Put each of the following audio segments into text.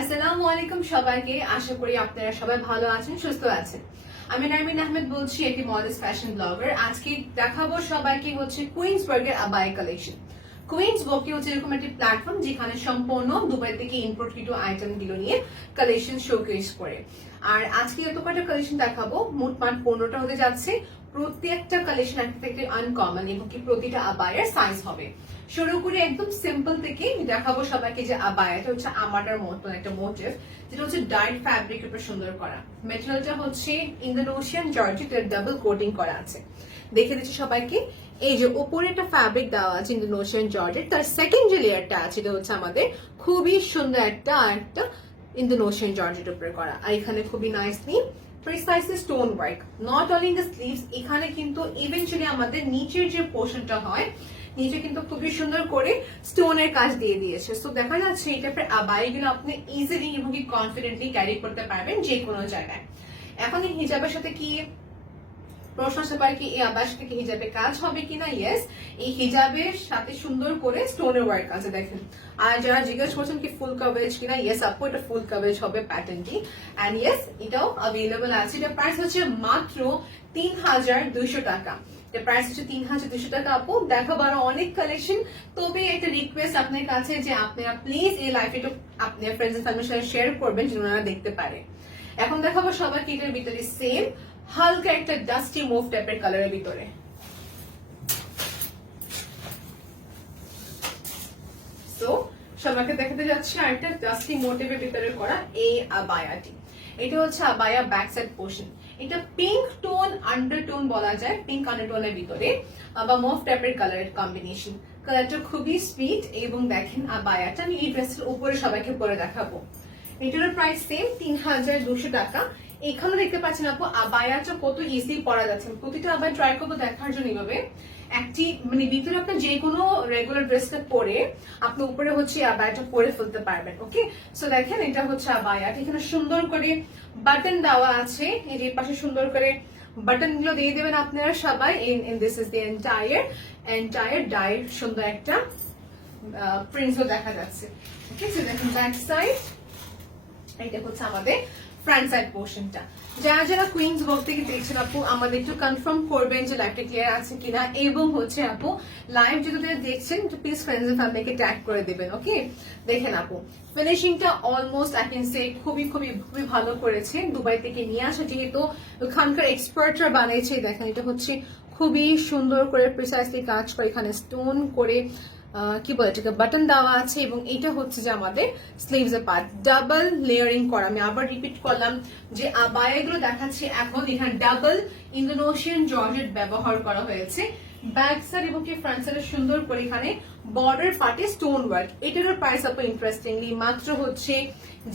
আসসালামু আলাইকুম সবাইকে। আশা করি আপনারা সবাই ভালো আছেন, সুস্থ আছেন। আমি নারমিন আহমেদ বলছি, একটি মডেস্ট ফ্যাশন ব্লগার। আজকে দেখাবো সবাইকে হচ্ছে কুইন্সবার্গের আবায়া কালেকশন। কুইন্সবার্গ হচ্ছে এরকম একটি প্ল্যাটফর্ম যেখানে সম্পূর্ণ দুবাই থেকে ইম্পোর্টকৃত আইটেম গুলো নিয়ে কালেকশন শোকেস করে। আর আজকে এত কয়টা কালেকশন দেখাবো, মোটমাট 15টা হতে যাচ্ছে। প্রত্যেকটা কালেকশন একটা থেকে আনকমন এবং কি প্রতিটা আবায়ার সাইজ হবে। শুরু করি একদম সিম্পল থেকে, দেখাবো সবাইকে যে আবায়াটা হচ্ছে আমাটার মতন একটা মোটিভ, যেটা হচ্ছে ডাইট ফ্যাব্রিক উপর সুন্দর করা। মেটেরিয়ালটা হচ্ছে ইন্দোনেশিয়ান জর্জেট, ডাবল কোটিং করা আছে। দেখে দিচ্ছি সবাইকে, এই যে উপরে একটা ফ্যাব্রিক দেওয়া আছে ইন্দোনেশিয়ান জর্জেট, তার সেকেন্ড যে লেয়ারটা আছে এটা হচ্ছে আমাদের খুবই সুন্দর একটা ইন্দোনেশিয়ান জর্জেট উপরে করা। আর এখানে খুবই nicely precisely stone work, not only in the sleeves, এখানে কিন্তু ইভেন্চুয়ালি আমাদের নিচের যে পোর্শনটা হয় নিচে কিন্তু খুবই সুন্দর করে স্টোনের কাজ দিয়ে দিয়েছে। সো দেখা যাচ্ছে এই টাইপের আবায়াগুলো আপনি ইজিলি এবং কনফিডেন্টলি ক্যারি করতে পারবেন যে কোনো জায়গায়। এখন এই হিজাবের সাথে কি প্রশ্ন আসতে পারে কি এই আবায়ার সাথে কি হিজাবে কাজ হবে কিনা? ইয়েস, এই হিজাবের সাথে সুন্দর করে স্টোনের ওয়ার্ক আছে দেখেন। আর যারা জিজ্ঞেস করছেন কি ফুল কভারেজ কিনা, ইয়েস আপু এটা ফুল কভারেজ হবে প্যাটার্নটি। এন্ড ইয়েস এটাও অ্যাভেলেবল আছে। এটা প্রাইস হচ্ছে মাত্র ৩,২০০ টাকা। প্রাইস হচ্ছে ৩,২০০ টাকা। আপু দেখাবো আরো অনেক কালেকশন, তবে একটা রিকোয়েস্ট আপনার কাছে যে আপনারা প্লিজ এই লাইফটা আপনার ফ্রেন্ডস এন্ড ফ্যামিলির সাথে শেয়ার করবেন যেন ওনারা দেখতে পারে। এখন দেখাবো সবাইকে এটার ভিতরে সেম হালকা একটা ডাস্টি মুভ টাইপের কালারের ভিতরে। তো সবাইকে দেখাতে যাচ্ছে আরেকটা ডাস্টি মোটিভের ভিতরে করা এই আবায়াটি। এটা হচ্ছে আবায়া ব্যাক সাইড পোর্শন। এটা পিঙ্ক টোন আন্ডারটোন বলা যায়, পিঙ্ক আন্ডারটোনের ভিতরে বা মুভ টাইপের কালারের কম্বিনেশন। কালারটা খুবই সুইট এবং দেখেন আবায়াটা আমি এই ড্রেসের উপরে সবাইকে পরে দেখাবো। এটার প্রাইস সেম ৩,২০০ টাকা। এখানে দেখতে পাচ্ছেন আপু আবায়াটা কত ইজি পরা যাচ্ছে। প্রতিটা আবায়া ট্রাই করবো দেখার জন্য এইভাবে একটি মানে ভিতরে আপনার যে কোনো রেগুলার ড্রেসটা পরে আপনি উপরে হচ্ছে আবায়াটা পরে ফেলতে পারবেন। ওকে, সো দেখেন এটা হচ্ছে আবায়াটা। এখানে সুন্দর করে বাটন দেওয়া আছে, এই যে পাশে সুন্দর করে বাটন গুলো দিয়ে দেবেন আপনারা সবাই। In this is the entire ডাইর সুন্দর একটা প্রিন্টও দেখা যাচ্ছে। ওকে, সো দেখেন ব্যাক সাইড, এটা হচ্ছে আমাদের ফ্রন্ট সাইড পোর্শনটা। যারা যারা কুইন্সবার্গ থেকে দেখছেন আপু আমাদের একটু কনফার্ম করবেন যে লাইভটা ক্লিয়ার আছে কিনা, এবং হচ্ছে আপু লাইভ যদি দেখছেন প্লিজ ফ্রেন্ডস এন্ড ফ্যামিলিকে ট্যাগ করে দিবেন। ওকে, দেখেন আপু ফিনিশিংটা অলমোস্ট আই ক্যান সে খুবই খুবই খুবই ভালো করেছে। দুবাই থেকে নিয়ে আসা যেহেতু ওখানকার এক্সপার্টরা বানিয়েছে। দেখেন এটা হচ্ছে খুবই সুন্দর করে প্রিসাইসলি কাজ করে, এখানে স্টোন করে কি বলে এটাকে বাটন দেওয়া আছে, এবং এটা হচ্ছে যে আমাদের স্লিভস এর পার্ট ডাবল লেয়ারিং করা। আমি আবার রিপিট করলাম যে আবায়াগুলো দেখাচ্ছে এখন এখানে ডাবল ইন্দোনেশিয়ান জর্জেট ব্যবহার করা হয়েছে। ব্যাক সাইড এবং কি ফ্রন্ট সাইডে সুন্দর করে এখানে বর্ডার পার্টে স্টোন ওয়ার্ক। এটার প্রাইস আপু ইন্টারেস্টিংলি মাত্র হচ্ছে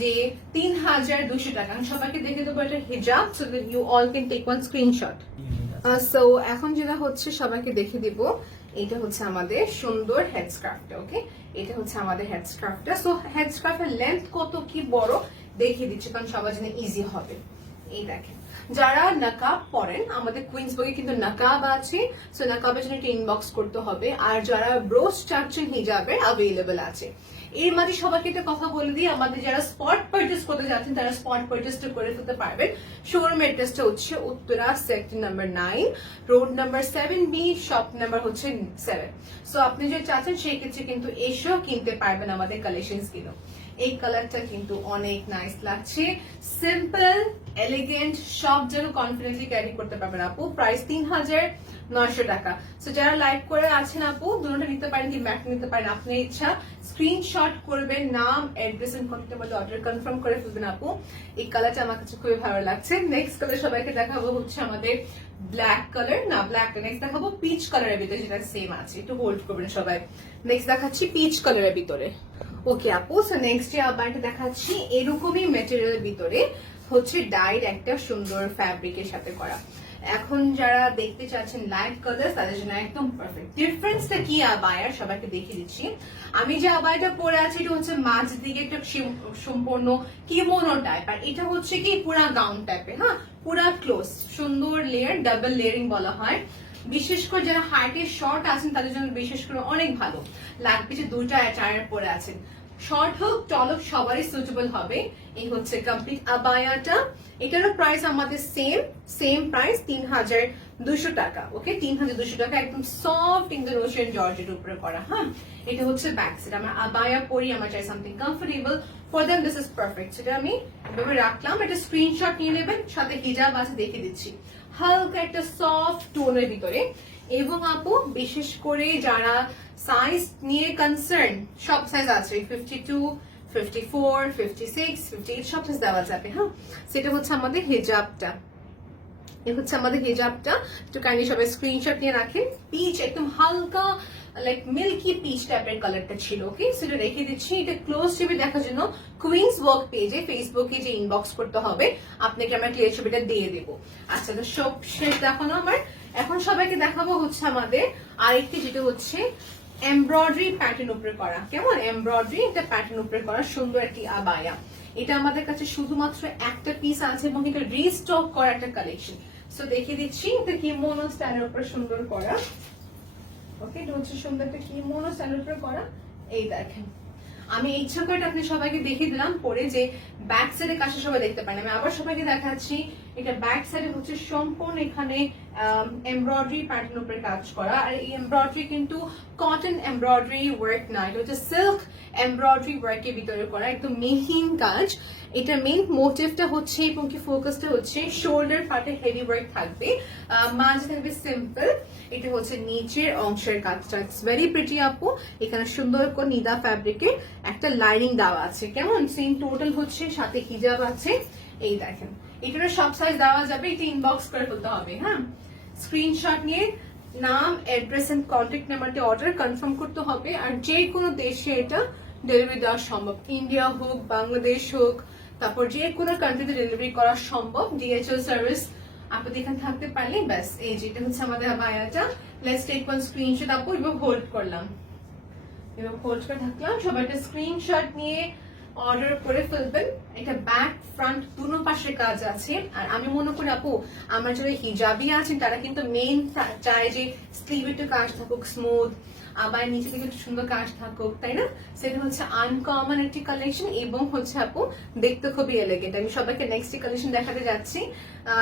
যে ৩,২০০ টাকা। আমি সবাইকে দেখে দেবো এটা হিজাব, so that you all can take one screenshot. So এখন যেটা হচ্ছে সবাইকে দেখে দিব, এটা হচ্ছে আমাদের সুন্দর হেড স্কার্ফটা। ওকে, এটা হচ্ছে আমাদের হেড স্কার্ফটা। সো হেড স্কার্ফের লেন্থ কত কি বড় দেখিয়ে দিচ্ছে, কারণ সবার জন্য ইজি হবে। এই দেখেন, যারা নাকাব পরেন আমাদের কুইন্সবার্গে কিন্তু নাকাব আছে, সো নাকাবের জন্য একটা ইনবক্স করতে হবে। আর যারা ব্রোচ চাচ্ছেন হিজাবের অ্যাভেলেবেল আছে। এর মাঝে সবাইকে একটা কথা বলে দিই, আমাদের যারা স্পট পারচেস করতে যাচ্ছেন তারা স্পট পারচেসটা করে ফেলতে পারবেন। শোরুম অ্যাড্রেসটা হচ্ছে Uttara sector number 9, road number 7B, shop number হচ্ছে 7। সো আপনি যদি চাচ্ছেন সেই ক্ষেত্রে কিন্তু এসেও কিনতে পারবেন আমাদের কালেকশনস গুলো। এই কালারটা কিন্তু অনেক নাইস লাগছে, সিম্পল এলিগেন্ট, সব যেন কনফিডেন্টলি ক্যারি করতে পারবেন আপু। প্রাইস ৩,৯০০ টাকা। সো যারা লাইভ করে আছেন আপু দুটোটা নিতে পারেন কি ব্যাক নিতে পারেন, আপনার ইচ্ছা। স্ক্রিনশট করবেন, নাম address and contact number order confirm করে ফেলবেন আপু। এই কালারটা আমার কাছে খুবই ভালো লাগছে। নেক্সট কালার সবাইকে দেখাবো হচ্ছে আমাদের ব্ল্যাক কালার, না ব্ল্যাক নেক্সট দেখাবো পিচ কালারের ভিতরে, যেটা সেম আছে, একটু হোল্ড করবেন সবাই। নেক্সট দেখাচ্ছি পিচ কালারের ভিতরে। ওকে আপু, সো নেক্সট যে আবারটা দেখাচ্ছি এরকমই মেটেরিয়ালের ভিতরে হচ্ছে ডাইড একটা সুন্দর ফ্যাব্রিকের সাথে করা। এখন যারা দেখতে চাচ্ছেন লাইট কালার তাদের জন্য একদম পারফেক্ট। ডিফারেন্সটা কি আবায়ার সবাইকে দেখিয়ে দিচ্ছি। আমি যে আবায়াটা পরে আছি এটা হচ্ছে মাঝ দিকে একটা সম্পূর্ণ কিমোনো টাইপ, আর এটা হচ্ছে কি পুরা গাউন টাইপের। হ্যাঁ, পুরা ক্লোজ সুন্দর লেয়ার, ডাবল লেয়ারিং বলা হয়। বিশেষ করে যারা হাইটে শর্ট আছেন তাদের জন্য বিশেষ করে অনেক ভালো লাগবে যে দুইটা অ্যাটায়ার পরে আছেন। শর্ট হোক টল হোক সবারই সুটেবল হবে। এই হচ্ছে কমপ্লিট আবায়াটা। এটারও প্রাইস আমাদের সেম প্রাইস ৩,২০০ টাকা। ওকে, ৩,২০০ টাকা, একদম সফট ইন্দোনেশিয়ান জর্জেট উপরে করা। হ্যাঁ, এটা হচ্ছে ব্যাক সাইড। আমার আবায়া পরি, আমার চাই something comfortable, for them this is perfect. সেটা আমি এভাবে রাখলাম, এটা স্ক্রিনশট নিয়ে নেবেন, সাথে হিজাব আছে দেখে দিচ্ছি, হালকা একটা সফট টোনের ভিতরে। এবং আপু বিশেষ করে যারা সাইজ নিয়ে কনসার্ন, সব সাইজ আছে, 52, 54, 56, 58 সব সাইজ দেওয়া যাবে। হ্যাঁ, সেটা হচ্ছে আমাদের হিজাবটা। এই হচ্ছে আমাদের হিজাবটা, একটু কাইন্ডলি সবাই স্ক্রিনশট নিয়ে রাখেন। পিচ, একদম হালকা লাইক মিল্কি পিচ টাইপের কালারটা ছিল। ওকে, সেটা রেখে দিচ্ছি। এটা ক্লোজ ছবি দেখার জন্য কুইন্স ওয়ার্ক পেজে ফেসবুকে যে ইনবক্স করতে হবে, আপনাকে আমরা ক্লিয়ার ছবিটা দিয়ে দেবো। আচ্ছা, তো সব শেষ দেখানো আমার। এখন সবাইকে দেখাবো হচ্ছে আমাদের আরেকটি, যেটা হচ্ছে এমব্রয়ডারি প্যাটার্ন উপরে করা। কেমন এমব্রয়ডারি একটা প্যাটার্ন উপরে করা সুন্দর একটি আবায়া। এটা আমাদের কাছে শুধুমাত্র একটা পিস আছে এবং এটা রিস্টক করা একটা কালেকশন। সো দেখিয়ে দিচ্ছি, এটা কি মোনো স্টাইলের উপর সুন্দর করা। ওকে, এটা হচ্ছে সুন্দর একটা কি মোনো স্টাইলের উপর করা। এই দেখেন, আমি ইচ্ছা করে আপনি সবাইকে দেখিয়ে দিলাম পরে যে ব্যাক সাইডে কাছে সবাই দেখতে পারেন। আমি আবার সবাইকে দেখাচ্ছি, এটা ব্যাক সাইডে হচ্ছে সম্পূর্ণ এখানে এমব্রয়ডারি প্যাটার্ন উপরে কাজ করা। আর এই এমব্রয়ডারি কিন্তু কটন এমব্রয়ডারি ওয়ার্ক না, এটা হচ্ছে সিল্ক এমব্রয়ডারি ওয়ার্কের ভিতরে করা, একদম মিহিন কাজ। এটা মেইন মোটিভটা হচ্ছে এবং কি ফোকাসটা হচ্ছে শোল্ডার পার্টে হেভি ওয়ার্ক থাকবে, মাঝে থাকবে সিম্পল। এটা হচ্ছে নিচের অংশের কাজটা, ইটস ভেরি প্রিটি আপু। এখানে সুন্দর করে নিদা ফ্যাব্রিকে একটা লাইনিং দেওয়া আছে। কেমন সেম টোটাল হচ্ছে, সাথে হিজাব আছে। এই দেখেন, এটার সব সাইজ দেওয়া যাবে, এটা ইনবক্স করে ফেলতে হবে। হ্যাঁ, স্ক্রিনশট নিয়ে নাম, অ্যাড্রেস এন্ড কন্ট্যাক্ট নাম্বারটি অর্ডার কনফার্ম করতে হবে। আর যে কোনো দেশে এটা ডেলিভারি দেওয়া সম্ভব, ইন্ডিয়া হোক, বাংলাদেশ হোক, তারপর যে কোনো কান্ট্রিতে ডেলিভারি করা সম্ভব। ডিএচএল সার্ভিস আপনাদের এখানে থাকতে পারলে ব্যাস। এই যেটা হচ্ছে আমাদের আবায়াটা। লেটস টেক ওয়ান স্ক্রিনশট আপু, এবার হোল্ড করলাম, এবার হোল্ড করে থাকলাম। সবাই একটা স্ক্রিনশট নিয়ে অর্ডার করে ফেলবেন। এটা ব্যাক ফ্রন্ট দুনো পাশে কাজ আছে। আর আমি মনে করি আপু, আমার যারা হিজাবি আছেন তারা কিন্তু মেইন চায় যে স্লিভ একটু কাজ থাকুক স্মুথ, আবার নিচে থেকে একটু সুন্দর কাজ থাকুক, তাই না? সেটা হচ্ছে আনকমন একটি কালেকশন এবং হচ্ছে আপু দেখতে খুবই এলিগেন্ট। আমি সবাইকে নেক্সট কালেকশন দেখাতে যাচ্ছি।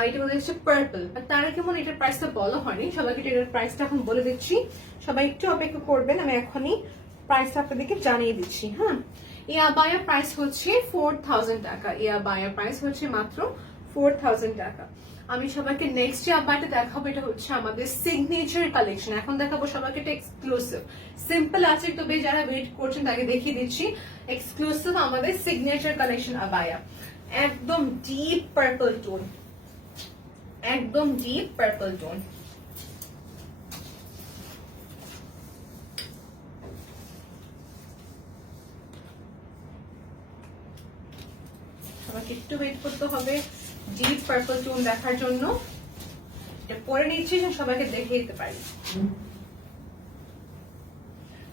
এটা বলে হচ্ছে পার্পল, তারা কেমন, এটার প্রাইসটা বলা হয়নি, সবাইকে এটার প্রাইসটা এখন বলে দিচ্ছি। সবাই একটু অপেক্ষা করবেন, আমি এখনই প্রাইসটা আপনাদেরকে জানিয়ে দিচ্ছি। হ্যাঁ, এই আবায়া প্রাইস হচ্ছে 4000 টাকা। এই আবায়া প্রাইস হচ্ছে মাত্র 4000 টাকা। আমি সবাইকে নেক্সট যে আবায়াটা দেখাবো, এটা হচ্ছে আমাদের সিগনেচার কালেকশন। এখন দেখাবো সবাইকে এটা এক্সক্লুসিভ। সিম্পল আছে, তবে যারা ওয়েট করছেন তাকে দেখিয়ে দিচ্ছি এক্সক্লুসিভ আমাদের সিগনেচার কালেকশন আবায়া। একদম ডিপ পার্পল টোন, একদম ডিপ পার্পল টোন। আমাকে একটু ওয়েট করতে হবে ডিপ পার্পল টোন দেখার জন্য। এটা পরে নিচ্ছি, সবাইকে দেখিয়ে দিতে পারি।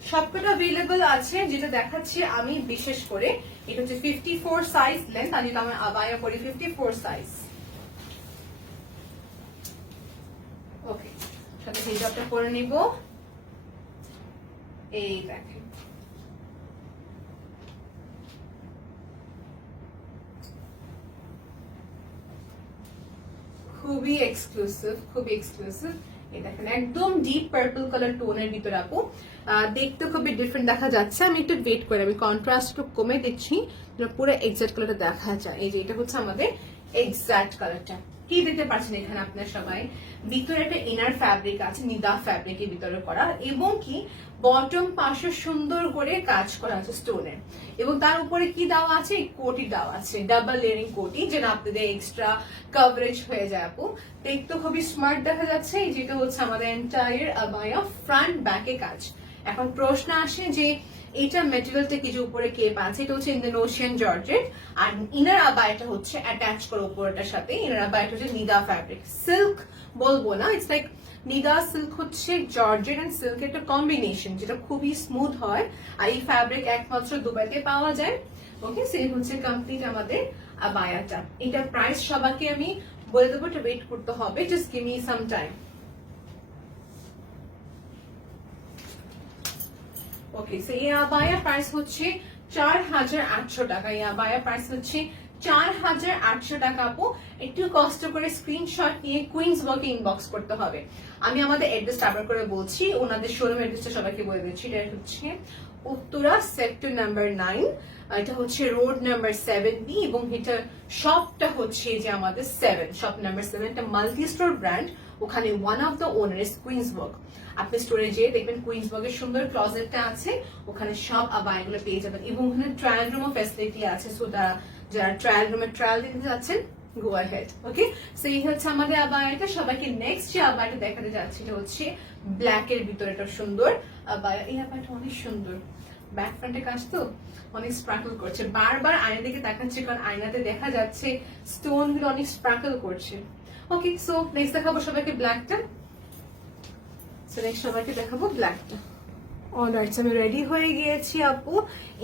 সবকটা অ্যাভেলেবল আছে, যেটা দেখাচ্ছি আমি বিশেষ করে। এটা হচ্ছে 54 সাইজ লেন্থ, আমি তো আমার আবায়া পরি 54 সাইজ। ওকে, সাথে হিজাবটা পরে নিব। এই দেখেন, খুবই এক্সক্লুসিভ, খুবই এক্সক্লুসিভ। এই দেখেন, একদম ডিপ পার্পল কালার টোনের ভিতরে আপু, দেখতে খুবই ডিফারেন্ট দেখা যাচ্ছে। আমি একটু ওয়েট করে আমি কন্ট্রাস্ট একটু কমে দিচ্ছি, পুরো এক্সাক্ট কালারটা দেখা যায়। এই যে এটা হচ্ছে আমাদের এক্সাক্ট কালারটা। কি দেখতে পাচ্ছেন এখানে আপনার সবাই, ভিতরে একটা ইনার ফ্যাব্রিক আছে, নিদা ফ্যাব্রিকের ভিতরে করা, এবং কি বটম পাশে সুন্দর করে কাজ করা আছে স্টোনের, এবং তার উপরে কি দেওয়া আছে, কোটি দেওয়া আছে, ডাবল লেয়ারিং কোটি, যেটা আপনাদের এক্সট্রা কভারেজ হয়ে যায় আপু। দেখতে খুবই স্মার্ট দেখা যাচ্ছে। যেটা হচ্ছে আমাদের এন্টায়ার আবায়া ফ্রন্ট ব্যাকে কাজ। এখন প্রশ্ন আসে যে এটা মেটেরিয়ালটা কি যে উপরে কেপ আছে, এটা হচ্ছে ইন্দোনেশিয়ান জর্জেট, আর ইনার আবায়াটা হচ্ছে অ্যাটাচ করে উপরটার সাথে। ইনার আবায়াটা হচ্ছে নিদা ফ্যাব্রিক, সিল্ক বলবো না, ইটস লাইক নিদা সিল্ক হচ্ছে জর্জেট এন্ড সিল্ক একটা কম্বিনেশন, যেটা খুবই স্মুথ হয়। আর এই ফ্যাব্রিক একমাত্র দুবাইতে পাওয়া যায়। ওকে, সেই হচ্ছে কমপ্লিট আমাদের আবায়াটা। এটার প্রাইস সবাইকে আমি বলে দেবো, এটা ওয়েট করতে হবে, just give me some time. Okay, so এই আবায়া প্রাইস হচ্ছে 4,800 টাকা। এই আবায়া প্রাইস হচ্ছে 4,800 টাকা আপু। একটু কষ্ট করে স্ক্রিনশট নিয়ে কুইন্স ওয়ার্কে ইনবক্স করতে হবে। আমি আমাদের অ্যাড্রেসটা আবার করে বলছি, ওনাদের শোরুম অ্যাড্রেসটা সবাইকে বলে দিচ্ছি। এটা হচ্ছে উত্তরা সেক্টর নাম্বার 9, এটা হচ্ছে রোড নাম্বার 7B, এবং এটা শপটা হচ্ছে যে আমাদের 7, শপ নাম্বার 7, এটা মাল্টি স্টোর ব্র্যান্ড। ওখানে one of the owner is Queens Work. আপনি স্টোরে যেয়ে দেখবেন কুইন্স ওয়ার্কের সুন্দর ক্লজেটটা আছে, ওখানে সব আবায়াগুলো পেয়ে যাবেন, এবং ওখানে ট্রায়াল রুমও ফ্যাসিলিটি আছে। সো যারা ট্রায়াল রুমে ট্রায়াল দিতে যাচ্ছেন, গো আহেড। ওকে, সো এই হচ্ছে আমাদের আবায়াটা। সবাইকে নেক্সট যে আবায়াটা দেখাতে যাচ্ছে এটা হচ্ছে ব্ল্যাক এর ভিতরে, এটা সুন্দর আবায়া। এই আবায়াটা অনেক সুন্দর, ব্যাক ফ্রন্টে কাজ তো অনেক স্পার্কল করছে। বারবার আয়না দিকে তাকাচ্ছে কারণ আয়নাতে দেখা যাচ্ছে স্টোন গুলো অনেক স্পার্কল করছে। ওকে, সো নেক্সট দেখাবো সবাইকে ব্ল্যাকটা। সো নেক্সট সবাইকে দেখাবো ব্ল্যাকটা। অলরাইট, আমি রেডি হয়ে গিয়েছি আপু।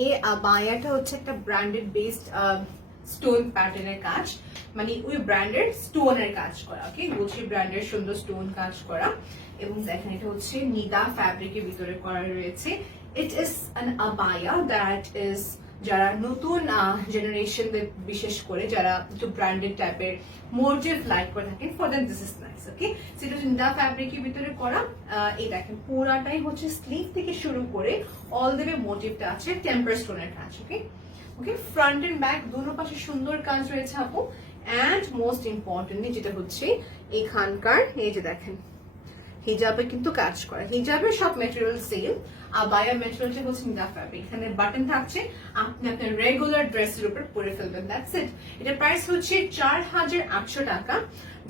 এই আবায়াটা হচ্ছে একটা ব্র্যান্ডেড বেসড স্টোন প্যাটার্নের কাজ, মানে ওই ব্র্যান্ডের স্টোনের কাজ করা। ওকে, গুচি ব্র্যান্ডের সুন্দর স্টোন কাজ করা, এবং দেখেন এটা হচ্ছে নিদা ফ্যাব্রিকের ভিতরে করা রয়েছে। It is an abaya that is, যারা নতুন জেনারেশনদের বিশেষ করে যারা একটু ব্র্যান্ডেড টাইপের মোটিভ লাইক করে থাকেন, for that this is nice. Okay, সেটা নিদা ফ্যাব্রিকের ভিতরে করা। এই দেখেন পুরাটাই হচ্ছে স্লিভ থেকে শুরু করে অল দ্য ওয়ে মোটিভটা আছে টেম্পার স্টোনের কাজ। ওকে ওকে, ফ্রন্ট এন্ড ব্যাক দুটো পাশে সুন্দর কাজ রয়েছে আপু। অ্যান্ড মোস্ট ইম্পর্টেন্টলি যেটা হচ্ছে এখানকার এই যে দেখেন হিজাবে কিন্তু কাজ করে। হিজাবের সব মেটেরিয়াল সেম, আবায়া মেটেরিয়ালটা হচ্ছে নিদা ফ্যাব্রিক। এখানে বাটন থাকছে, আপনি আপনার রেগুলার ড্রেসের উপর পরে ফেলবেন, দ্যাটস ইট। এটা প্রাইস হচ্ছে 4,800 টাকা।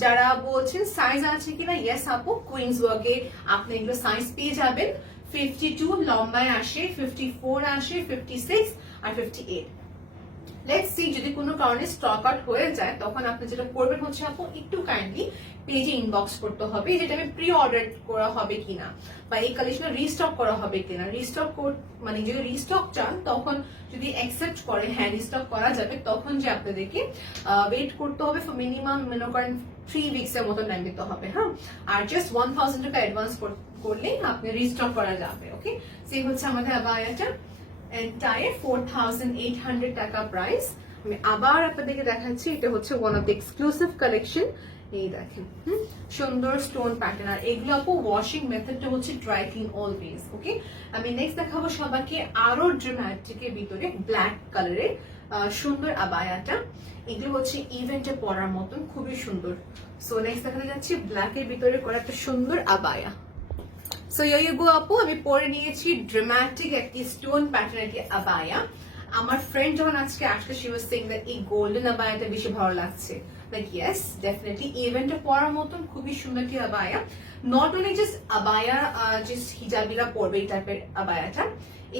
যারা বলছেন সাইজ আছে কিনা, ইয়েস আপু, কুইন্স ওয়ার্কে আপনি এগুলো সাইজ পেয়ে যাবেন। 52 লম্বায় আসে, 54 আসে, 56 আর 58। লেটস সি যদি কোনো কারণে স্টক আউট হয়ে যায় তখন আপনি যেটা করবেন হচ্ছে আপু একটু কাইন্ডলি পেজে ইনবক্স করতে হবে যেটা আমি প্রি অর্ডার করা হবে কিনা, বা এই কালেকশন রিস্টক করা হবে কিনা। রিস্টক মানে যদি রিস্টক চান তখন যদি অ্যাকসেপ্ট করে হ্যাঁ রিস্টক করা যাবে, তখন যে আপনাদেরকে ওয়েট করতে হবে ফর মিনিমাম মনে করেন 3 উইকস এর মতো টাইম দিতে হবে। হ্যাঁ, আর জাস্ট 1,000 টাকা অ্যাডভান্স করলেই আপনি রিস্টক করা যাবে। ওকে, সেই হচ্ছে আমাদের আবায়াটা। এন্টায়ার 4,800 টাকা প্রাইস। আমি আবার আপনাদেরকে দেখাচ্ছি, এটা হচ্ছে one of the exclusive collection. এই দেখেন সুন্দর স্টোন প্যাটার্ন, আর এগুলো আপু ওয়াশিং মেথডটা হচ্ছে ড্রাই ক্লিন অলওয়েজ। ওকে, আমি নেক্সট দেখাবো সবাইকে আরো ড্রামাটিকের ভিতরে ব্ল্যাক কালারের সুন্দর আবায়াটা। এগুলো হচ্ছে ইভেন্টে পরার মতন খুবই সুন্দর। সো নেক্সট দেখাতে যাচ্ছি ব্ল্যাকের ভিতরে করা একটা সুন্দর আবায়া। সো ইউ গো আপু, আমি পরে নিয়েছি ড্রামাটিক একটি স্টোন প্যাটার্ন একটি আবায়া। আমার ফ্রেন্ড যখন আজকে আসলে শি ওয়াজ সেইং দ্যাট এই গোল্ডেন আবায়াটা বেশি ভালো লাগছে। লাইক ইয়েস, ডেফিনেটলি ইভেন্টে পরার মতন খুবই সুন্দর একটি আবায়া। নট অনলি জাস্ট আবায়া, জাস্ট হিজাবিরা পরবে এই টাইপের আবায়াটা।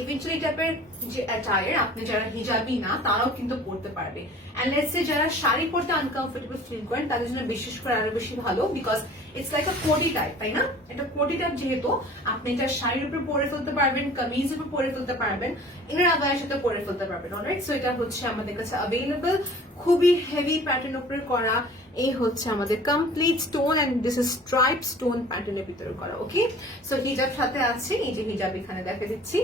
ইভেন্টুয়ালি টাইপের যে অ্যাটায়ার আপনি যারা হিজাবি না তারাও কিন্তু পড়তে পারবে। এন্ড লেটস সে যারা শাড়ি পরতে আনকমফোর্টেবল ফিল করেন তাদের জন্য বিশেষ করে আরো বেশি ভালো, বিকজ ইটস লাইক আ কোটি টাইপ, তাই না? এটা কোটি টাইপ যেহেতু আপনি এটা শাড়ির উপর পরে ফেলতে পারবেন, কামিজের উপর পরে ফেলতে পারবেন, ইনার আবায়ের সাথে পরে ফেলতে পারবেন। অলরাইট, সো এটা হচ্ছে আমাদের কাছে অ্যাভেলেবল, খুবই হেভি প্যাটার্ন উপরে করা। এই হচ্ছে আমাদের complete stone and this is stripe stone প্যাটার্নের ভিতরে করা। ওকে, সো হিজাব সাথে আছে, এই যে হিজাব এখানে দেখা দিচ্ছি,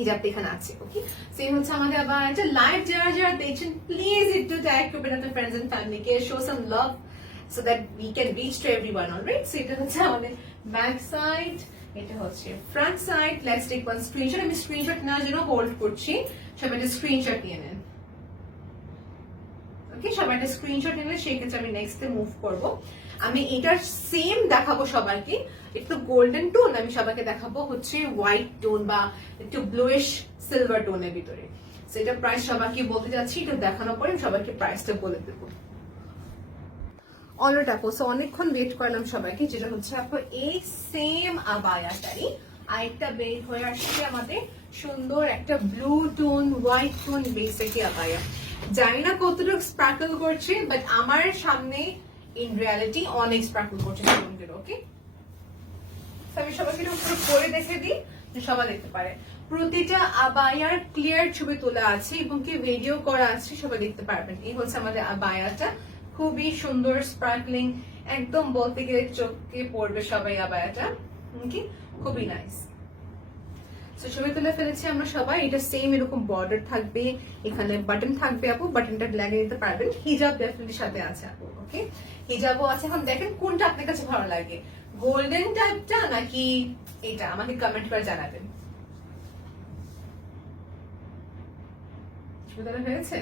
হিজাবটা এখানে আছে। ওকে, সেই হচ্ছে আমাদের আবার একটা লাইভ যারা যারা দেখছেন প্লিজ একটু ট্যাগ করবেন আপনাদের ফ্রেন্ডস এন্ড ফ্যামিলিকে, show some love so that we can reach to everyone. Alright, so এটা হচ্ছে আমাদের ব্যাক সাইড, এটা হচ্ছে front side. Let's take one screenshot. আমি স্ক্রিনশট নেওয়ার জন্য হোল্ড করছি, সবাই একটা স্ক্রিনশট নিয়ে নেন। ওকে, সবাই একটা স্ক্রিনশট নিলে সেই ক্ষেত্রে আমি নেক্সট এ মুভ করব। আমি এটার সেম দেখাবো সবাইকে, একটু গোল্ডেন টোন, আমি সবাইকে দেখাবো হচ্ছে হোয়াইট টোন বা একটু ব্লুইশ সিলভার টোনের ভিতরে। সেটা প্রাইস সবাইকে বলতে যাচ্ছি, এটা দেখানোর পরে সবাইকে প্রাইসটা বলে দেবো। অলরেডি আপু, সো অনেকক্ষণ ওয়েট করলাম সবাইকে, যেটা হচ্ছে আপু এই সেম আবায়াটাই আরেকটা বের হয়ে আসছে আমাদের সুন্দর একটা blue tone white tone base একটি আবায়া। জানি না কতটুকু স্পার্কল করছে, বাট আমার সামনে ইন রিয়ালিটি অনেক স্পার্কল করছে টোনগুলো। ওকে, আমি সবাইকে পুরো পরে দেখে দিই যে সবাই দেখতে পারে। প্রতিটা আবায়ার ক্লিয়ার ছবি তোলা আছে এবং কি ভিডিও করা আছে, সবাই দেখতে পারবেন। এই হচ্ছে আমাদের আবায়াটা, খুবই সুন্দর স্পার্কলিং, একদম বলতে গেলে চোখে পড়বে সবাই আবায়াটা। ওকে, খুবই নাইস। তো ছবি তুলে ফেলেছি আমরা সবাই। এটা সেম এরকম বর্ডার থাকবে, এখানে বাটন থাকবে আপু, বাটনটা লাগিয়ে নিতে পারবেন। হিজাব ডেফিনেটলি সাথে আছে আপু, ওকে হিজাবও আছে। এখন দেখেন কোনটা আপনার কাছে ভালো লাগে, গোল্ডেন টাইপটা নাকি এটা, আমাকে কমেন্ট করে জানাবেন। ছবি তোলা হয়েছে?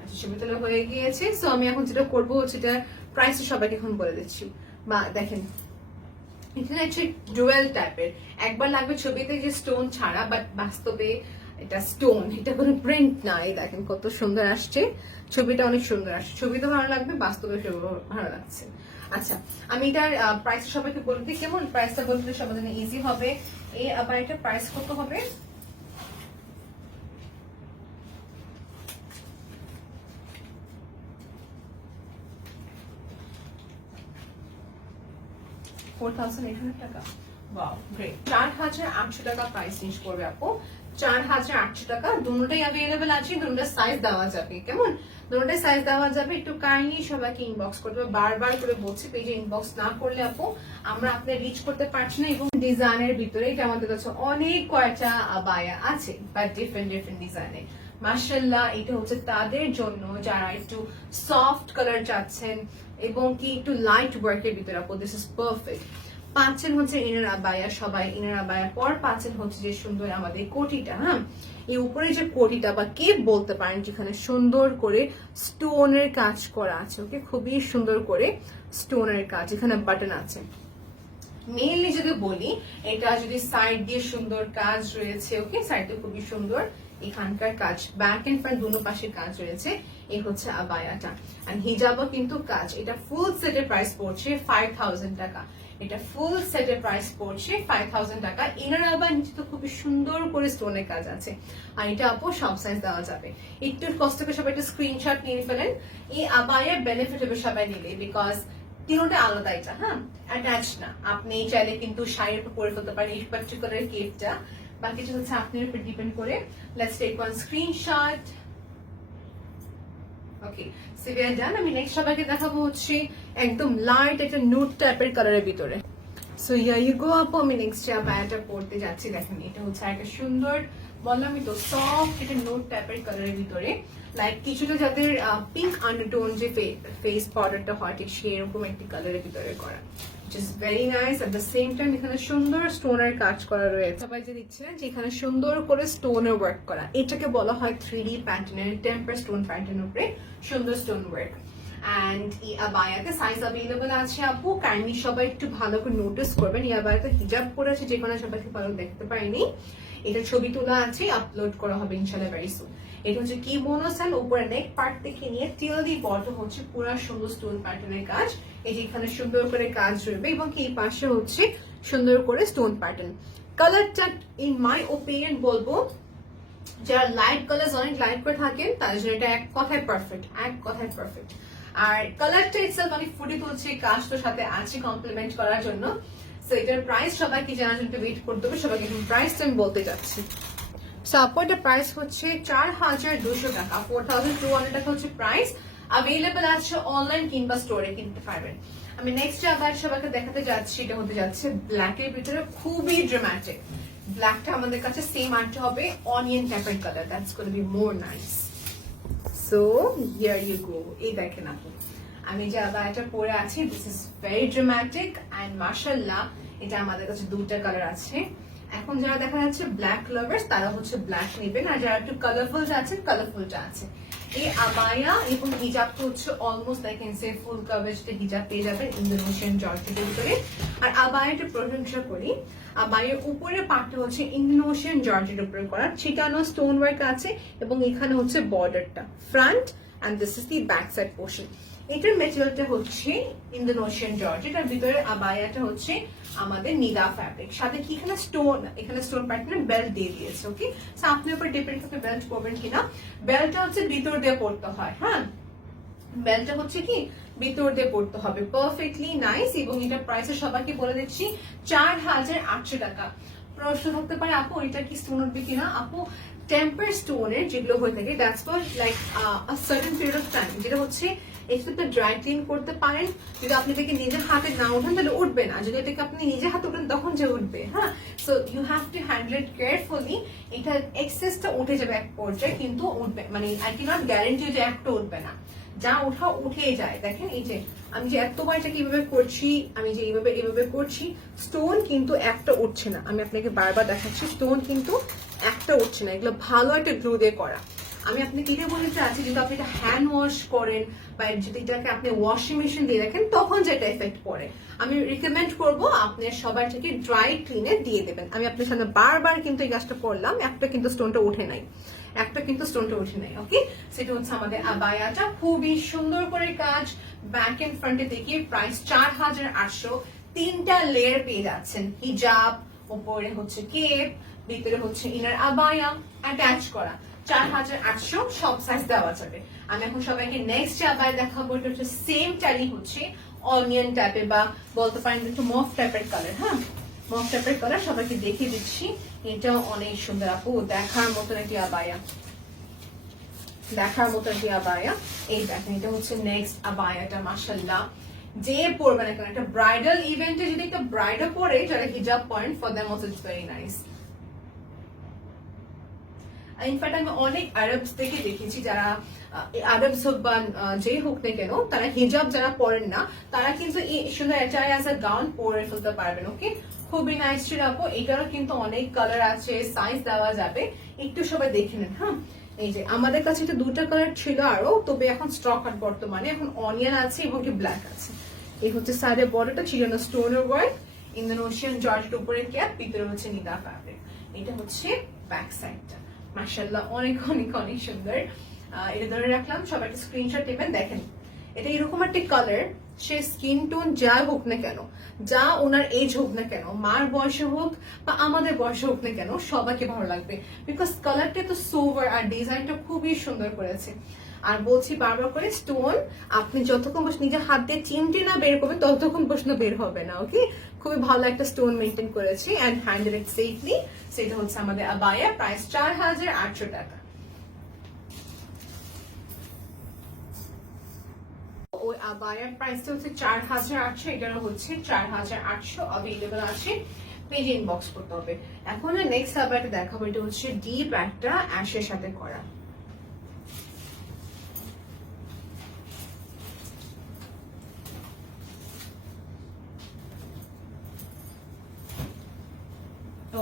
আচ্ছা ছবি তোলা হয়ে গিয়েছে। সো আমি এখন যেটা করবো হচ্ছে এটা প্রাইস সবাইকে এখন বলে দিচ্ছি। বা দেখেন এখানে হচ্ছে ডুয়েল টাইপের, একবার লাগবে ছবিতে যে স্টোন ছাড়া, বাট বাস্তবে এটা স্টোন, এটা কোনো প্রিন্ট না। এই দেখেন কত সুন্দর আসছে, ছবিটা অনেক সুন্দর আসছে, ছবিতে ভালো লাগবে, বাস্তবে ভালো লাগছে। আচ্ছা আমি এটার প্রাইস সবাইকে বলে দিই, কেমন প্রাইসটা বলতে সবার জন্য ইজি হবে। এই আবার এটা প্রাইস কত হবে, টাকা। ওয়াও গ্রেট, 4800 টাকা প্রাইস রেঞ্জ করবে আপু, 4800 টাকা। দুটোটাই অ্যাভেলেবেল আছে, দুটোটা সাইজ দেওয়া যাবে, কেমন দুটোটাই সাইজ দেওয়া যাবে। একটু কাইন্ডলি সবাইকে ইনবক্স করতে হবে, বারবার করে বলছি পেজে ইনবক্স না করলে আপু আমরা আপনার রিচ করতে পারছি না। এবং ডিজাইনের ভিতরে এটা আমাদের কাছে অনেক কয়টা আবায়া আছে, বাট ডিফারেন্ট ডিফারেন্ট ডিজাইনে। মাশাআল্লাহ এটা হচ্ছে তাদের জন্য যারা একটু সফট কালার চাচ্ছেন এবং কি একটু লাইট ওয়ার্কের ভিতরে আপু, দিস ইজ পারফেক্ট। পাচ্ছেন হচ্ছে ইনার আবায়া, সবাই ইনার আবায়া পর পাচ্ছেন হচ্ছে যে সুন্দর আমাদের কোটিটা। হ্যাঁ এই উপরে যে কোটিটা বা কেপ বলতে পারেন, যেখানে সুন্দর করে স্টোনের কাজ করা আছে, ওকে খুবই সুন্দর করে স্টোনের কাজ, এখানে বাটন আছে। মেইনলি যদি বলি এটা যদি সাইড দিয়ে সুন্দর কাজ রয়েছে, ওকে সাইডে খুবই সুন্দর এখানকার কাজ, ব্যাক এন্ড ফ্রন্ট দুটো পাশে কাজ রয়েছে। এই হচ্ছে আবায়াটা, আর হিজাবও কিন্তু কাজ। এটা ফুল সেটের প্রাইস পড়ছে 5000 টাকা, এটা ফুল সেটের প্রাইস পড়ছে 5000 টাকা। ইনার আবার নিচে তো খুবই সুন্দর করে স্টোনের কাজ আছে, আর এটা আপু সব সাইজ দেওয়া যাবে। একটু কষ্ট করে সবাই একটা স্ক্রিনশট নিয়ে ফেলেন, এই আবায়ের বেনিফিট হবে সবাই নিলে, বিকজ তিনটা আলাদা, এটা হ্যাঁ অ্যাটাচ না। আপনি চাইলে কিন্তু শাড়ির উপর পরে ফেলতে পারেন এই পার্টিকুলার কেপটা, বাকিটা হচ্ছে আপনার উপর ডিপেন্ড করে। Let's take one screenshot. Okay সিভিয়া ডান। আমি নেক্সট সবাইকে দেখাবো হচ্ছে একদম লাইট একটা নুড টাইপের কালারের ভিতরে। সো হিয়ার ইউ গো আপু, আমি নেক্সট যে আবায়াটা পরতে যাচ্ছি। দেখেন এটা হচ্ছে একটা সুন্দর, বললামই তো সফট একটা নুড টাইপের কালারের ভিতরে, লাইক কিছুটা যাদের পিঙ্ক আন্ডারটোন যে ফেস পাউডারটা হয় ঠিক সেরকম একটি কালারের ভিতরে করা, which is very nice. at the same time এখানে সুন্দর স্টোনের কাজ করা রয়েছে। সবাই যে দিচ্ছিলেন যে এখানে সুন্দর করে স্টোনের ওয়ার্ক করা, এটাকে বলা হয় 3D প্যাটার্নের, টেম্পার স্টোন প্যাটার্নের উপরে সুন্দর স্টোন ওয়ার্ক। এন্ড এই আবায়াতে সাইজ অ্যাভেলেবল আছে আপু, কাইন্ডলি সবাই একটু ভালো করে নোটিস করবেন। এই আবায়াতে হিজাব পরে আছে, যে কোনো সবাইকে ভালো দেখতে পাইনি, এটা ছবি তোলা আছে, আপলোড করা হবে ইনশাআল্লাহ ভেরি সুন। এটা হচ্ছে কি বোনাস, উপরে নেক পার্ট থেকে নিয়ে টিল দি বটম হচ্ছে পুরো সুন্দর স্টোন প্যাটার্নের কাজ। এই যে এখানে সুন্দর করে কাজ রয়েছে এবং এই পাশে হচ্ছে সুন্দর করে স্টোন প্যাটার্ন। কালারটা ইন মাই ওপিনিয়ন বলবো যারা লাইট কালার অনেক লাইট করে থাকেন তাদের জন্য এটা এক কথায় পারফেক্ট, এক কথায় পারফেক্ট। আর কালারটা ইটসেলফ অনেক ফুটে তুলছে, কাজটার সাথে আছে কমপ্লিমেন্ট করার জন্য। সো এটার প্রাইস সবাইকে জানার জন্য ওয়েট করতে হবে, সবাইকে প্রাইসটা আমি বলতে যাচ্ছি। সো আপু এটার প্রাইস হচ্ছে 4200 টাকা, 4200 টাকা হচ্ছে প্রাইস। অ্যাভেলেবল আছে অনলাইন কিংবা স্টোরে কিনতে পারবেন। আমি নেক্সট আবার সবাইকে দেখাতে যাচ্ছি, এটা হতে যাচ্ছে ব্ল্যাক এর ভিতরে, খুবই ড্রামাটিক। ব্ল্যাকটা আমাদের কাছে সেম আনতে হবে অনিয়ন টাইপের colour, that's gonna be more nice. So here you go, এই দেখেন আপু আমি যে আবার এটা পরে আছি, this is very dramatic and মাশাআল্লাহ এটা আমাদের কাছে দুটো কালার আছে। এখন যারা দেখা যাচ্ছে ব্ল্যাক লাভার্স তারা হচ্ছে ব্ল্যাক নেবেন, আর যারা একটু কালারফুল আছেন কালারফুলটা আছে। এই আবায়া এবং হিজাবটা হচ্ছে almost like can say full coverage হিজাব পেয়ে যাবেন ইন্দোনেশিয়ান জর্জেটের ভিতরে। আর আবায়াটা প্রশংসা করি, আবায়ের উপরে পার্টটা হচ্ছে ইন্দোনেশিয়ান জর্জের উপরে করা, ছিটানো স্টোন ওয়ার্ক আছে এবং এখানে হচ্ছে বর্ডারটা front and this is the back side portion. এটার মেটেরিয়ালটা হচ্ছে ইন্দোনেশিয়ান জর্জেট, আর ভিতরে আবায়াটা হচ্ছে আমাদের নিদা ফ্যাব্রিক, সাথে কি এখানে স্টোন প্যাটার্নের বেল্ট দিয়ে দিয়েছে। ওকে সো আপনার উপর ডিপেন্ড করতে বেল্ট পরবেন কিনা। বেল্টটা হচ্ছে ভিতর দিয়ে পড়তে হয়, হ্যাঁ বেল্টটা হচ্ছে কি ভিতর দিয়ে পড়তে হবে, পারফেক্টলি নাইস। এবং এটা প্রাইসে সবাইকে বলে দিচ্ছি 4800 টাকা। প্রশ্ন থাকতে পারে আপু এটা কি স্টোন উঠবে কিনা, আপু টেম্পার স্টোনের যেগুলো হয়ে থাকে that's for like a certain period of time, যেটা হচ্ছে এটা তো ড্রাই ক্লিন করতে পারেন। যদি আপনি এটাকে নিজের হাতে না উঠান তাহলে উঠবে না, যদি এটাকে আপনি নিজের হাতে উঠান তখন যে উঠবে। হ্যাঁ, so you have to handle it carefully. এটা এক্সেসটা উঠে যাবে এক পর্যায়ে, কিন্তু উঠবে, মানে আই ক্যান নট গ্যারান্টি যে একটা উঠবে না, যা ওঠা উঠেই যায়। দেখেন এই যে আমি যে এতবার এটা কিভাবে করছি, আমি যে এইভাবে করছি, স্টোন কিন্তু একটা উঠছে না। আমি আপনাকে বারবার দেখাচ্ছি, স্টোন কিন্তু একটা উঠছে না। এগুলো ভালো একটা গ্লু দিয়ে করা। আমি আপনাকে এটা বলতে চাচ্ছি, যদি আপনি এটা হ্যান্ড ওয়াশ করেন বা যদি এটাকে আপনি ওয়াশিং মেশিন দিয়ে রাখেন তখন যেটা এফেক্ট পড়ে, আমি রিকমেন্ড করবো আপনি সবার থেকে ড্রাই ক্লিনে দিয়ে দেবেন। আমি আপনার সামনে বারবার কিন্তু এই কাজটা করলাম, একটা কিন্তু স্টোনটা উঠে নাই, একটা কিন্তু স্টোনটা উঠে নাই। ওকে, সেটা হচ্ছে আমাদের আবায়াটা, খুবই সুন্দর করে কাজ, ব্যাক এন্ড ফ্রন্টে দেখিয়ে প্রাইস 4800। 3টা লেয়ার পেয়ে যাচ্ছেন, হিজাব, উপরে হচ্ছে কেপ, ভিতরে হচ্ছে ইনার আবায়া অ্যাটাচ করা। 4800, সব সাইজ দেওয়া যাবে। আমি এখন সবাইকে নেক্সট যে আবায়া দেখাবো, এটা হচ্ছে সেম টাইপই হচ্ছে অনিয়ন টাইপের বা বলতে পারেন একটু মফ টাইপের কালার। হ্যাঁ, মফ টাইপের কালার সবাইকে দেখিয়ে দিচ্ছি। এটাও অনেক সুন্দর আপু, দেখার মতন একটি আবায়া, দেখার মতো একটি আবায়া। এই দেখেন, এটা হচ্ছে নেক্সট আবায়াটা, মাশাআল্লাহ যে পরবে না কেন, একটা ব্রাইডাল ইভেন্টে যদি একটা ব্রাইডও পরে যারা হিজাব point, for them also it's very nice. In fact আমি অনেক আরবস থেকে দেখেছি, যারা আরবস হোক বা যেই হোক না কেন, তারা হিজাব যারা পরেন না, তারা কিন্তু এই সুন্দর অ্যাটায়ার অ্যাজ আ গাউন পরে ফেলতে পারবেন। ওকে, খুবই নাইস ছিল আপু। এটারও কিন্তু অনেক কালার আছে, সাইজ দেওয়া যাবে, একটু সবাই দেখে নেন। হ্যাঁ, এই যে আমাদের কাছে এটা 2টা কালার ছিল আরো, তবে এখন স্টক আউট বর্তমানে। এখন অনিয়ন আছে এবং কি ব্ল্যাক আছে। এই হচ্ছে সাইডের বর্ডারটা, ছিল না স্টোনের ওয়ার্ক, ইন্দোনেশিয়ান জর্জেট উপরে ক্যাপ, ভিতরে হচ্ছে নিদা ফ্যাব্রিক। এটা হচ্ছে ব্যাক সাইডটা, মাশাআল্লাহ অনেক অনেক অনেক সুন্দর। এটা ধরে রাখলাম, সবাই একটা স্ক্রিনশট নেবেন। দেখেন এটা এরকম একটা কালার, সে স্কিন টোন যা হোক না কেন, যা ওনার এজ হোক না কেন, মার বয়সে হোক বা আমাদের বয়সে হোক না কেন, সবাইকে ভালো লাগবে। বিকজ কালারটা তো সোভার আর ডিজাইনটা খুবই সুন্দর করেছে। আর বলছি বারবার করে, স্টোন আপনি যতক্ষণ বসে নিজের হাত দিয়ে চিমটি না বের করবেন ততক্ষণ বসে বের হবে না। ওকে, খুবই ভালো একটা স্টোন মেনটেন করেছি এন্ড হ্যান্ডেল ইট সেফলি। সেটা হচ্ছে আমাদের আবায়া, প্রাইস 4800 টাকা। ওই আবায়ার প্রাইসটা হচ্ছে 4800, এটারও হচ্ছে 4800 অ্যাভেলেবল আছে, পেজ ইনবক্স করতে হবে। এখন নেক্সট আবায়াটা দেখাবো, এটা হচ্ছে ডিপ একটা অ্যাশের সাথে করা।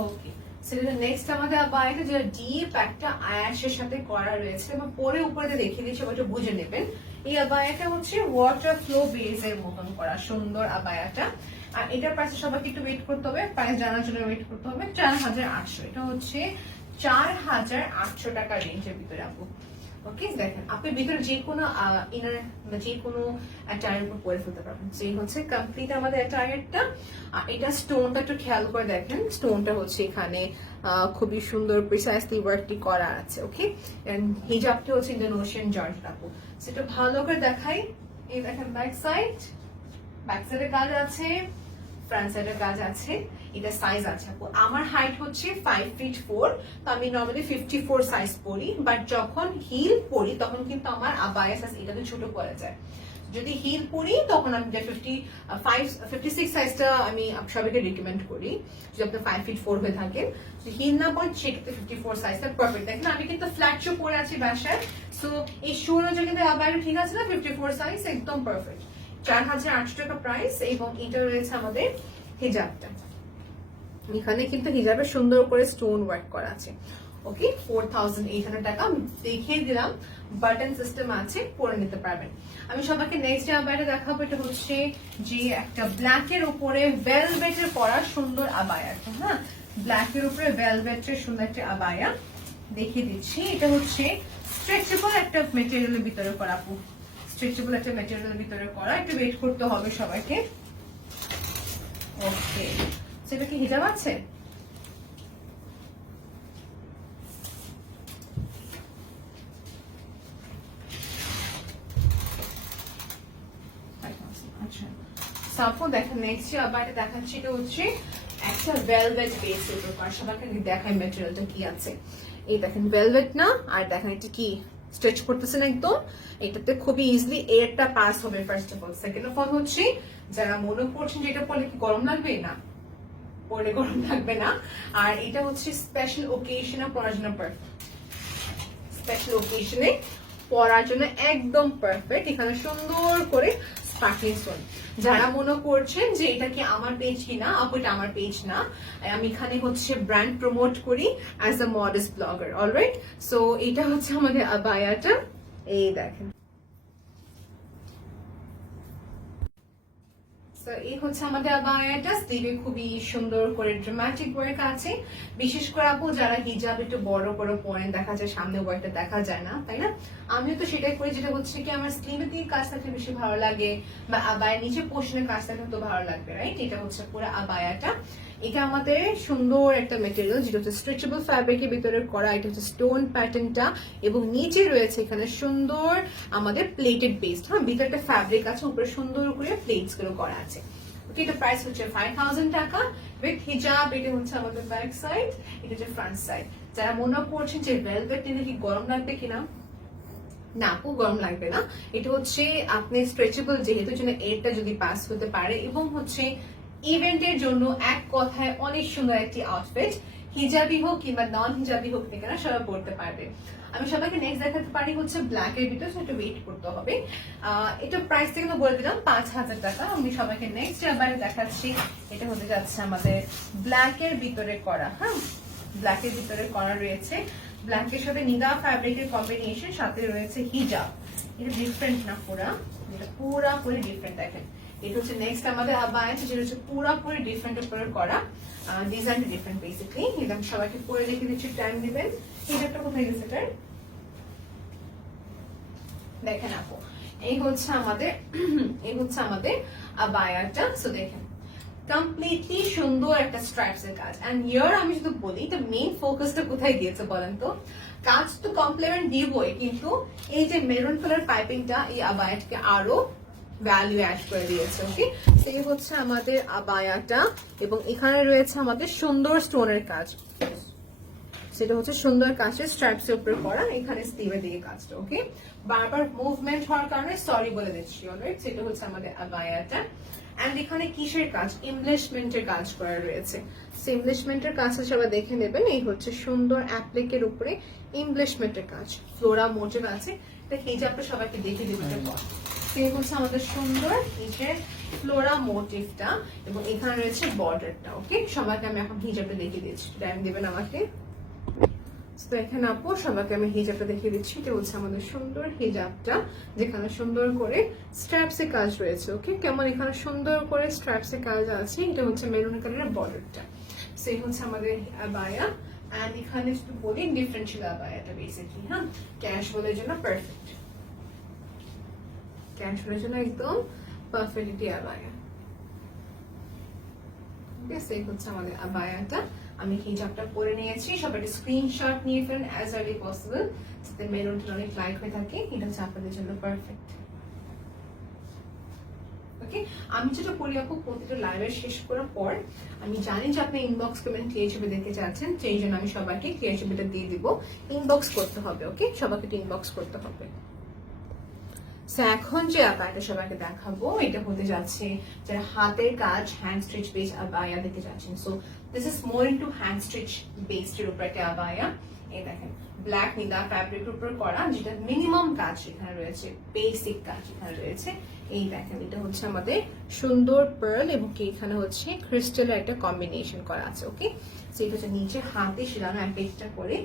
ওকে, সেটা নেক্সট আমাদের আবায়াটা যেটা ডিপ একটা অ্যাশের সাথে করা রয়েছে, এবং পরে উপরে দেখিয়ে দিচ্ছি, ওটা বুঝে নেবেন। এই আবায়াটা হচ্ছে ওয়াটার ফ্লো বেস এর মতন করা সুন্দর আবায়াটা। আর এটার প্রাইস সবাইকে একটু ওয়েট করতে হবে, প্রাইস জানার জন্য ওয়েট করতে হবে। 4800, এটা হচ্ছে 4800 টাকা রেঞ্জের ভিতরে আপু। ওকে, দেখেন আপনি ভিতরে যে কোনো ইনার যে কোনো অ্যাটায়ারের উপর পরে ফেলতে পারবেন। সেই হচ্ছে কমপ্লিট আমাদের অ্যাটায়ারটা। এটা স্টোনটা একটু খেয়াল করে দেখেন, স্টোনটা হচ্ছে এখানে খুবই সুন্দর প্রিসাইসলি ওয়ার্কটি করা আছে। ওকে, এন্ড হিজাবটা হচ্ছে ইন্দোনেশিয়ান জর্জেট আপু, সেটা ভালো করে দেখাই। এই দেখেন ব্যাক সাইড, ব্যাক সাইডের কাজ আছে, ফ্রন্ট সাইডের কাজ আছে। এটা সাইজ আছে আপু, আমার হাইট হচ্ছে 5'4", তো আমি নর্মালি 54 সাইজ পরি, বাট যখন হিল পরি তখন কিন্তু আমার আবায়া সাইজ এটাতে ছোট পড়ে যায়। যদি হিল পরি তখন আমি 56 সাইজটা আমি সবাইকে রিকমেন্ড করি, যদি আপনি 5'4" হয়ে থাকেন। হিল না পড়েন সেক্ষেত্রে 54 সাইজটা পারফেক্ট। দেখেন আমি কিন্তু ফ্ল্যাট শু পরে আছি বাসায়, সো এই শু অনুযায়ী কিন্তু আবায়া ঠিক আছে না, 54 সাইজ একদম পারফেক্ট। 4800 টাকা প্রাইস। এবং এটা রয়েছে আমাদের হিজাবটা, এখানে কিন্তু হিজাবে সুন্দর করে স্টোন ওয়ার্ক করা আছে। ওকে, 4800 টাকা দেখিয়ে দিলাম, বাটন সিস্টেম আছে, পরে নিতে পারবেন। আমি সবাইকে নেক্সট যে আবায়াটা দেখাবো, এটা হচ্ছে যে একটা ব্ল্যাকের উপরে ভেলভেটের পরা সুন্দর আবায়া। হ্যাঁ, ব্ল্যাকের উপরে ভেলভেটের সুন্দর একটা আবায়া দেখিয়ে দিচ্ছি। এটা হচ্ছে স্ট্রেচেবল একটা মেটেরিয়ালের ভিতরে করা আপু, স্ট্রেচেবল একটা মেটেরিয়ালের ভিতরে করা। একটু ওয়েট করতে হবে সবাইকে। ওকে, সেটা কি হিজাব আছে? আচ্ছা, সাপো দেখেন নেক্সট যে আবায়াটা দেখাচ্ছি, এটা হচ্ছে একটা ভেলভেট বেস এর উপর। সবাইকে দেখাই ম্যাটেরিয়ালটা কি আছে। এই দেখেন ভেলভেট না, আর দেখেন এটা কি স্ট্রেচ করতেছেন একদম, এটাতে খুবই ইজিলি এয়ারটা পাস হবে first of all. Second of all হচ্ছে যারা মনে করছেন যে এটা পরলে কি গরম লাগবে, না, পরলে গরম লাগবে না। আর এটা হচ্ছে স্পেশাল ওকেশনে পরার জন্য পারফেক্ট, স্পেশাল ওকেশনে পরার জন্য একদম পারফেক্ট। এখানে সুন্দর করে স্পার্কলিং স্টোন। যারা মনে করছেন যে এটা কি আমার পেজ কিনা, আপু এটা আমার পেজ না, আমি এখানে হচ্ছে ব্র্যান্ড প্রমোট করি as a modest blogger, alright. So এটা হচ্ছে আমাদের আবায়াটা, এই দেখেন। এই হচ্ছে আমাদের আবায়াটা, স্লিভে খুবই সুন্দর করে ড্রামাটিক ওয়ার্ক আছে। বিশেষ করে আপু যারা হিজাব একটু বড় বড় পয়েন্ট দেখা যায়, সামনে ওয়ার্কটা দেখা যায় না, তাই না? আমিও তো সেটাই করি, যেটা হচ্ছে কি আমার স্লিভের দিকে কাজ থাকলে বেশি ভালো লাগে, বা আবায়ের নিচে পোর্শনের কাজ থাকলে তো ভালো লাগবে, রাইট? এটা হচ্ছে পুরো আবায়াটা। এটা আমাদের সুন্দর একটা মেটেরিয়াল, যেটা হচ্ছে স্ট্রেচেবল ফ্যাব্রিকের ভিতরে করা। এটা হচ্ছে স্টোন প্যাটার্নটা, এবং নিচে রয়েছে এখানে সুন্দর আমাদের প্লেটেড বেসড, হ্যাঁ, ভিতরে একটা ফ্যাব্রিক আছে, উপরে সুন্দর করে প্লেটস গুলো করা আছে। ওকে, এটা প্রাইস হচ্ছে 5000 টাকা উইথ হিজাব। এটা হচ্ছে আমাদের ব্যাক সাইড, এটা হচ্ছে ফ্রন্ট সাইড। যারা মনে করছেন যে ভেলভেট নিলে কি গরম লাগবে কিনা, না আপু গরম লাগবে না। এটা হচ্ছে আপনি স্ট্রেচেবল যেহেতু, জন্য এরটা যদি পাস হতে পারে, এবং হচ্ছে ইভেন্টের জন্য এক কথায় অনেক সুন্দর একটি আউটফিট। হিজাবি হোক কিংবা নন হিজাবি হোক না কেন, সবাই পড়তে পারবে। আমি সবাইকে নেক্সট দেখাতে পারি হচ্ছে ব্ল্যাক এর ভিতরে, একটু ওয়েট করতে হবে। এটা প্রাইস থেকে বলে দিলাম 5000 টাকা। আমি সবাইকে নেক্সট আবার দেখাচ্ছি, এটা হতে যাচ্ছে আমাদের ব্ল্যাক এর ভিতরে করা, হ্যাঁ, ব্ল্যাক এর ভিতরে করা রয়েছে। ব্ল্যাকের সাথে নিদা ফ্যাব্রিকের কম্বিনেশন, সাথে রয়েছে হিজাব। এটা ডিফারেন্ট না পুরা, এটা পুরাপুরি ডিফারেন্ট। দেখেন এটা হচ্ছে নেক্সট আমাদের আবায়া, যেটা হচ্ছে পুরাপুরি ডিফারেন্ট উপরে করা, ডিজাইনটা ডিফারেন্ট বেসিক্যালি। এটা আমি সবাইকে পরে দেখে দিচ্ছি, টাইম দিবেন। হিজাবটা কোথায় গেছে এটার, দেখেন আপু, এই হচ্ছে আমাদের এই হচ্ছে আমাদের আবায়াটা। সো দেখেন কমপ্লিটলি সুন্দর একটা স্ট্রাইপস এর কাজ। এন্ড ইয়ার আমি যদি বলি এটা মেইন ফোকাসটা কোথায় গিয়েছে বলেন তো? কাজ তো কমপ্লিমেন্ট দিবই, কিন্তু এই যে মেরুন কালার পাইপিংটা এই আবায়াটাকে আরো ভ্যালু অ্যাড করে দিয়েছে। ওকে, সেই হচ্ছে আমাদের আবায়াটা, এবং এখানে রয়েছে আমাদের সুন্দর স্টোনের কাজ, সেটা হচ্ছে সুন্দর কাজের স্ট্রাইপস এর উপরে করা, এখানে স্লিভের দিকে কাজটা। ওকে, বারবার মুভমেন্ট হওয়ার কারণে সরি বলে দিচ্ছি, অলরাইট। সেটা হচ্ছে আমাদের আবায়াটা। এন্ড এখানে কিসের কাজ, এমব্লিশমেন্টের কাজ করা রয়েছে। এমব্লিশমেন্টের কাজটা সবাই দেখে নেবেন। এই হচ্ছে সুন্দর অ্যাপ্লিকের উপরে এমব্লিশমেন্টের কাজ, ফ্লোরা মোটিভ আছে। এটা হিজাবটা সবাইকে দেখে দেবে পর। সেই হচ্ছে আমাদের সুন্দর এই যে ফ্লোরা মোটিভটা, এবং এখানে রয়েছে বর্ডারটা। ওকে, সবাইকে আমি এখন হিজাবটা দেখিয়ে দিচ্ছি, টাইম দেবেন আমাকে। তো এখানে আপু সবাইকে আমি হিজাবটা দেখিয়ে দিচ্ছি। এটা হচ্ছে আমাদের সুন্দর হিজাবটা, যেখানে সুন্দর করে স্ট্র্যাপস এর কাজ রয়েছে। ওকে, কেমন এখানে সুন্দর করে স্ট্র্যাপস এর কাজ আছে। এটা হচ্ছে মেরুন কালারের বর্ডারটা। সেই হচ্ছে আমাদের আবায়া। এন্ড এখানে একটু বলি ডিফারেন্সিয়াল আবায়াটা বেসিক্যালি, হ্যাঁ, ক্যাজুয়ালের জন্য পারফেক্ট, ক্যাজুয়ালের জন্য একদম পারফেক্টলি আবায়া। ওকে, সেই হচ্ছে আমাদের আবায়াটা। আমি হিজাবটা পরে নিয়েছি, সবাই স্ক্রিনশট নিয়ে ফেলেন অ্যাজ আর্লি পসিবল, যাতে মেরুনটা অনেক লাইট হয়ে থাকে। এটা হচ্ছে আপনাদের জন্য পারফেক্ট। ওকে, আমি যেটা বলি আপু, প্রতিটা লাইভের শেষ করার পর আমি জানি যে আপনি ইনবক্স করবেন ক্লিয়ার ছবি দেখতে চাচ্ছেন, সেই জন্য আমি সবাইকে ক্লিয়ার ছবিটা দিয়ে দিব। ইনবক্স করতে হবে, ওকে, সবাইকে ইনবক্স করতে হবে। এখন যে আবায়াটা সবাইকে দেখাবো, এটা হতে যাচ্ছে যারা হাতের কাজ হ্যান্ড স্টিচ বেস আবায়া দেখতে যাচ্ছেন। So this is more into hand stitch based এর উপর একটা আবায়া। এই দেখেন ব্ল্যাক নীলা ফ্যাব্রিকের উপর করা, যেটা মিনিমাম কাজ এখানে রয়েছে, বেসিক কাজ এখানে রয়েছে। এই দেখেন এটা হচ্ছে আমাদের সুন্দর পার্ল, এবং কি এখানে হচ্ছে ক্রিস্টালের একটা কম্বিনেশন করা আছে। ওকে, সেটা হচ্ছে নিচে হাতে সেলানো এক একটা করে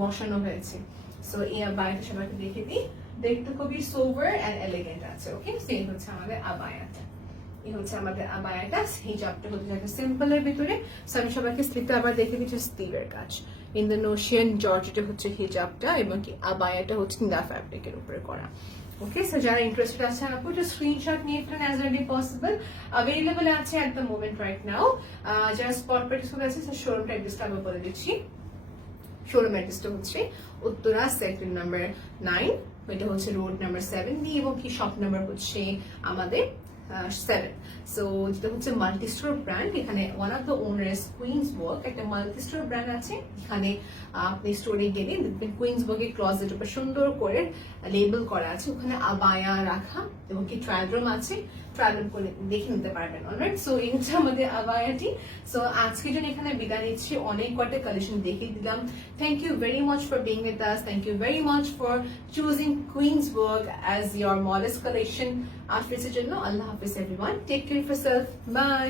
বসানো হয়েছে। সো এই আবায়াটা সবাইকে দেখে দিই, দেখতে খুবই সোভার এন্ড এলিগেন্ট আছে। ওকে, সেই হচ্ছে আমাদের আবায়াটা। এই হচ্ছে আমাদের আবায়াটা। হিজাবটা হচ্ছে একটা সিম্পল এর ভিতরে। সো আমি সবাইকে স্লিপটা আবার দেখে দিচ্ছি, স্লিভের কাজ ইন্দোনেশিয়ান জর্জেটে হচ্ছে হিজাবটা, এবং কি আবায়াটা হচ্ছে নিদা ফ্যাব্রিকের উপরে করা। ওকে, সো যারা ইন্টারেস্টেড আছেন আপু একটু স্ক্রিনশট নিয়ে ফেলেন অ্যাজ আর্লি পসিবল। অ্যাভেলেবল আছে at the moment right now. যারা স্পট পার্টিসিপেন্ট আছে শোরুমটা অ্যাড্রেসটা আমি বলে দিচ্ছি। শোরুম অ্যাড্রেসটা হচ্ছে উত্তরা সেক্টর নাম্বার 9, এটা হচ্ছে রোড নাম্বার 7 বি, এবং কি শপ নাম্বার হচ্ছে আমাদের 7. সো যেটা হচ্ছে মাল্টি স্টোর ব্র্যান্ড, এখানে one of the owners Queens Work, একটা মাল্টি স্টোর ব্র্যান্ড আছে। এখানে আপনি স্টোরে গেলে দেখবেন কুইন্স ওয়ার্কের ক্লজেট উপর সুন্দর করে লেবেল করা আছে, ওখানে আবায়া রাখা এবং কি ট্রায়াল রুম আছে, ট্রায়াল রুম করে দেখে নিতে পারবেন। অলরাইট, সো এই হচ্ছে আমাদের আবায়াটি। সো আজকের জন্য এখানে বিদায় নিচ্ছি, অনেক কটা কালেকশন দেখিয়ে দিলাম। Thank you very much for being with us, thank you very much for choosing Queens Work as your modest collection আউটফিটসের জন্য। আল্লাহ হাফিজ everyone, take care of yourself, by.